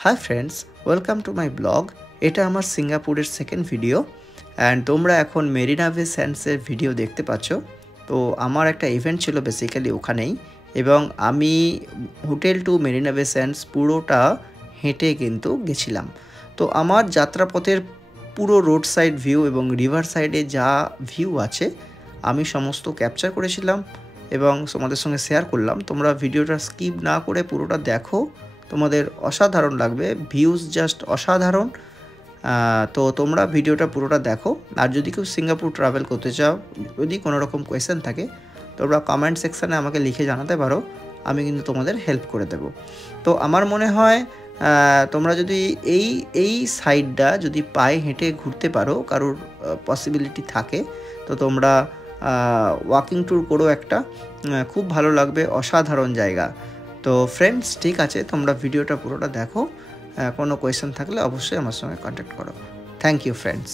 Hi friends, welcome to my blog. এটা আমার সিঙ্গাপুরের সেকেন্ড ভিডিও অ্যান্ড তোমরা এখন মেরিনা বে স্যান্ডসের ভিডিও দেখতে পাচ্ছ। তো আমার একটা ইভেন্ট ছিল বেসিক্যালি ওখানেই, এবং আমি হোটেল টু মেরিনা বে স্যান্ডস পুরোটা হেঁটে কিন্তু গেছিলাম। তো আমার যাত্রাপথের পুরো রোড সাইড ভিউ এবং রিভার সাইডে যা ভিউ আছে আমি সমস্ত ক্যাপচার করেছিলাম এবং তোমাদের সঙ্গে শেয়ার করলাম। তোমরা ভিডিওটা স্কিপ না করে পুরোটা দেখো, তোমাদের অসাধারণ লাগবে, ভিউজ জাস্ট অসাধারণ। তো তোমরা ভিডিওটা পুরোটা দেখো। আর যদি কেউ সিঙ্গাপুর ট্রাভেল করতে চাও, যদি কোনো রকম কোয়েশ্চেন থাকে, তোমরা কমেন্ট সেকশানে আমাকে লিখে জানাতে পারো, আমি কিন্তু তোমাদের হেল্প করে দেব। তো আমার মনে হয় তোমরা যদি এই সাইডটা যদি পায়ে হেঁটে ঘুরতে পারো, কারোর পসিবিলিটি থাকে, তো তোমরা ওয়াকিং ট্যুর করো একটা, খুব ভালো লাগবে, অসাধারণ জায়গা। তো ফ্রেন্ডস, ঠিক আছে, তোমরা ভিডিওটা পুরোটা দেখো। কোনো কোয়েশ্চেন থাকলে অবশ্যই আমার সঙ্গে কন্ট্যাক্ট করো। Thank you friends.